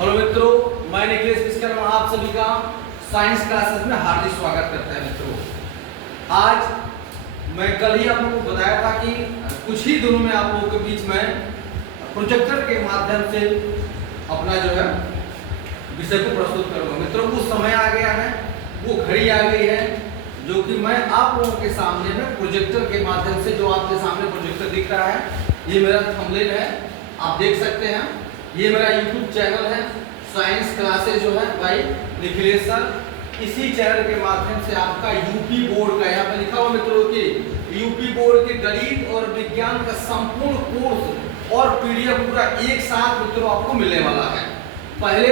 Hello मित्रों, मैं निखिलेश विश्वकर्मा आप सभी का साइंस क्लासेस में हार्दिक स्वागत करता है। मित्रों, आज मैं कल ही आप लोगों को बताया था कि कुछ ही दिनों में आप लोगों के बीच में प्रोजेक्टर के माध्यम से अपना जो है विषय को प्रस्तुत करूंगा। मित्रों, वो समय आ गया है, वो घड़ी आ गई है जो कि मैं आप लोगों के सामने में प्रोजेक्टर के माध्यम से, जो आपके सामने प्रोजेक्टर दिख रहा है, ये मेरा थंबनेल है, आप देख सकते हैं। ये मेरा यूट्यूब चैनल है साइंस क्लासेस जो है भाई निखिलेश सर। इसी चैनल के माध्यम से आपका यूपी बोर्ड का, यहाँ पे लिखा हुआ मित्रों कि यूपी बोर्ड के गणित और विज्ञान का संपूर्ण कोर्स और पीडीएफ पूरा एक साथ मित्रों आपको मिलने वाला है। पहले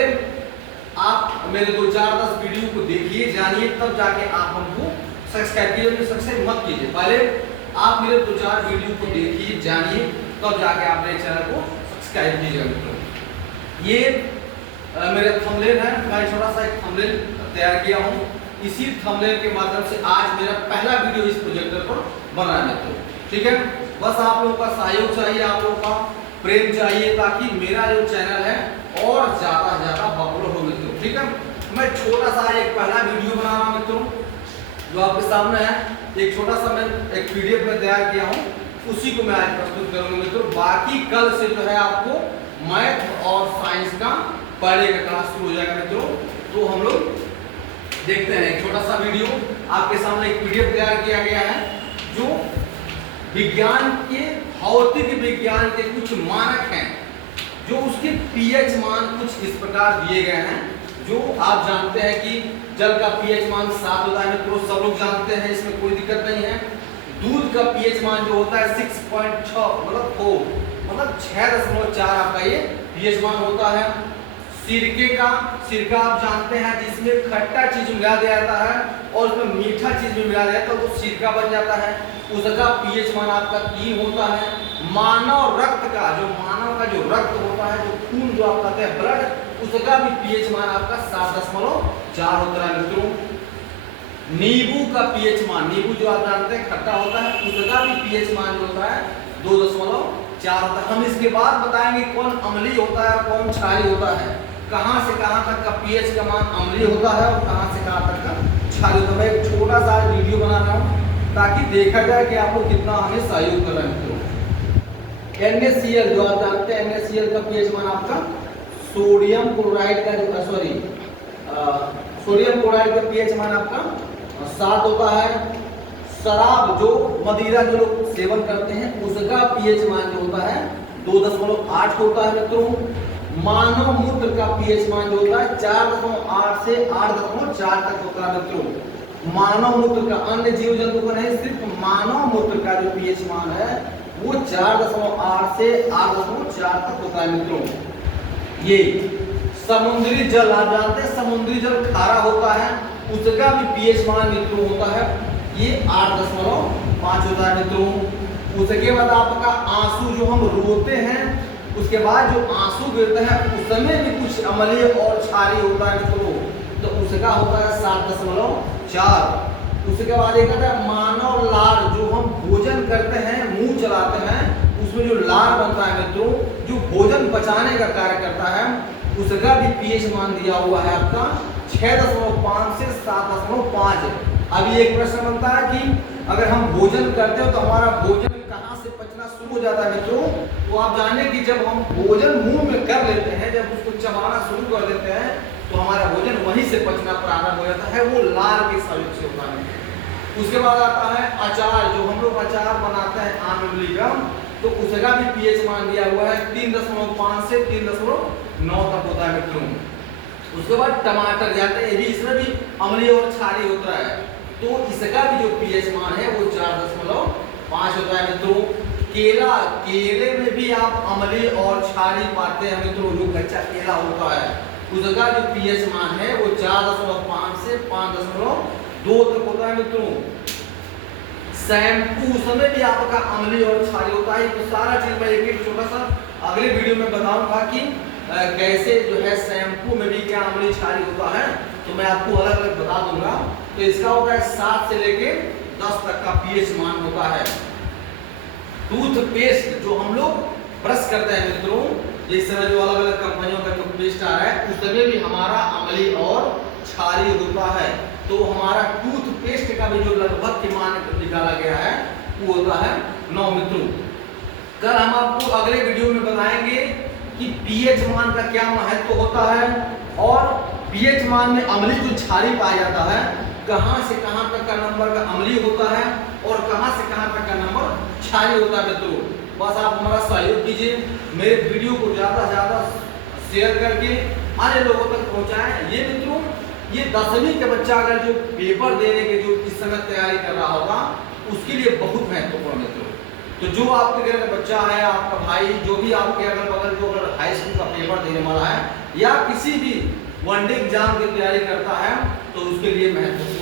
आप मेरे 2-4-10 वीडियो को देखिए, जानिए, तब जाके आप हमको सब्सक्राइब कीजिए। सब्सक्राइब मत कीजिए, पहले आप मेरे 2-4 वीडियो को देखिए, जानिए, तब जाके आप मेरे चैनल को सब्सक्राइब कीजिएगा। मित्रों, ये मेरा थंबनेल है, मैं छोटा सा एक थंबनेल तैयार किया हूँ। इसी थंबनेल के माध्यम से आज मेरा पहला वीडियो इस प्रोजेक्टर पर बना है मित्रों। ठीक है, बस आप लोगों का सहयोग चाहिए, आप लोगों का प्रेम चाहिए, ताकि मेरा जो चैनल है और ज्यादा से ज्यादा पॉपुलर हो मित्रों। ठीक है, मैं छोटा सा एक पहला वीडियो बना रहा हूँ मित्रों, जो आपके सामने है। एक छोटा सा मैं एक पीडीएफ में तैयार किया हूँ, उसी को मैं आज प्रस्तुत करूंगा मित्रों। बाकी कल से जो है आपको मैथ और साइंस का पढ़ने का क्लास शुरू हो जाएगा मित्रों। तो हम लोग देखते हैं, एक छोटा सा वीडियो आपके सामने, एक पीडीएफ तैयार किया गया है जो विज्ञान के, भौतिक विज्ञान के कुछ मानक हैं, जो उसके पीएच मान कुछ इस प्रकार दिए गए हैं। जो आप जानते हैं कि जल का पीएच मान 7 होता है मित्रों, सब लोग जानते हैं, इसमें कोई दिक्कत नहीं है। दूध का पीएच मान जो होता है 6.6 मतलब 6.4 आपका ये पीएच मान होता है। सिरका आप जानते हैं, जिसमें खट्टा चीज मिला दिया जाता है और उसमें मीठा चीज भी मिला दिया जाता है, तो सिरका बन जाता है। उसका पीएच मान आपका 3 होता है। मानव रक्त का जो रक्त होता है, जो खून जो आप कहते हैं ब्लड, उसका भी पीएच मान आपका 7.4 होता है मित्रों। नींबू का पीएच मान, नींबू जो आप जानते हैं खट्टा होता है, उसका भी पीएच मान जो होता है 2.4 होता है। हम इसके बाद बताएंगे कौन अम्लीय होता है और कौन क्षारीय होता है, कहां से कहां तक का पीएच का मान अम्लीय होता है और कहां से कहां तक का क्षारीय होता है। मैं एक छोटा सा वीडियो बना रहा हूं ताकि देखा जाए कि आप लोग कितना हमें सहयोग कर रहे हैं मित्रों। NaCl जो आप जानते हैं, NaCl का पीएच मान आपका सोडियम क्लोराइड का सोडियम क्लोराइड का पीएच मान आपका 7 होता है। शराब जो मदिरा जो लोग सेवन करते हैं, उसका पीएच मान जो होता है 2.8 होता है मित्रों। मानव मूत्र का पीएच मान जो होता है 4.8 से 8.4 तक होता है मित्रों। मानव मूत्र का, अन्य जीव जंतु का नहीं, सिर्फ मानव मूत्र का जो पीएच मान है वो 4.8 से 8.4 तक होता है मित्रों। ये समुद्री जल आप जानते हैं, समुद्री जल खारा होता है, उसका भी पीएच मान मित्रों होता है ये 8.5 होता है मित्रों। उसके बाद आपका आंसू, जो हम रोते हैं उसके बाद जो आंसू गिरते हैं, उसमें भी कुछ अम्लीय और क्षारीय होता है मित्रों, तो उसका होता है 7.4। उसके बाद एक आता है मानव लार, जो हम भोजन करते हैं, मुंह चलाते हैं, उसमें जो लार बनता है मित्रों, जो भोजन पचाने का कार्य करता है, उसका भी पीएच मान दिया हुआ है आपका 6.5 से 7.5। अभी एक प्रश्न बनता है कि अगर हम भोजन करते हो तो हमारा भोजन कहाँ से पचना शुरू हो जाता है मित्रों। तो आप जाने कि जब हम भोजन मुंह में कर लेते हैं, जब उसको चबाना शुरू कर देते हैं, तो हमारा भोजन वहीं से पचना प्रारंभ हो जाता है, वो लार के सहयोग से होता है। उसके बाद आता है अचार, जो हम लोग अचार बनाते हैं आम इमली का, तो उसका भी पीएच मान दिया हुआ है 3.5 से 3.9 तक होता है मित्रों। उसके बाद टमाटर जाते हैं, ये भी, इसमें भी अम्लीय और क्षारीय होता है, तो इसका भी जो पीएच मान है वो 4.5 होता है मित्रों। केले में भी आप अम्लीय और क्षारीय पाते हैं मित्रों, जो कच्चा केला होता है, उसका जो पीएच मान है वो 4.5 से 5.2 तक होता है मित्रों। शैम्पू, उसमें भी आपका अम्लीय और क्षारीय होता है। तो सारा चीज मैं एक छोटा सा अगले वीडियो में बताऊंगा कि कैसे जो है शैम्पू में भी क्या अम्लीय क्षारीय होता है, तो मैं आपको अलग अलग बता दूंगा। तो इसका होता है 7 से लेके 10 तक का पीएच मान होता है। टूथपेस्ट जो हम लोग ब्रश करते हैं मित्रों, इस तरह जो अलग अलग कंपनियों का टूथपेस्ट आ रहा है, उसमें भी हमारा अम्लीय और क्षारीय होता है। तो हमारा टूथपेस्ट का भी जो लगभग के मान निकाला गया है वो होता है 9 मित्रों। कल हम आपको अगले वीडियो में बताएंगे कि पीएच मान का क्या महत्व होता है और पीएच मान में अम्लीय जो क्षारीय पाया जाता है कहां से कहां तक का नंबर का अम्लीय होता है और कहां से कहां तक का नंबर क्षारीय होता है मित्रों। बस आप हमारा सहयोग कीजिए, मेरे वीडियो को ज़्यादा से ज़्यादा शेयर करके अन्य लोगों तक पहुंचाएं। ये मित्रों ये 10वीं के बच्चा अगर जो पेपर देने के जो इस समय तैयारी कर रहा होगा उसके लिए बहुत महत्वपूर्ण मित्रों। तो जो आपके घर का बच्चा है, आपका भाई, जो भी आपके अगल बगल जो अगर हाई स्कूल का पेपर देने वाला है या किसी भी वनडे एग्जाम की तैयारी करता है तो उसके लिए महत्वपूर्ण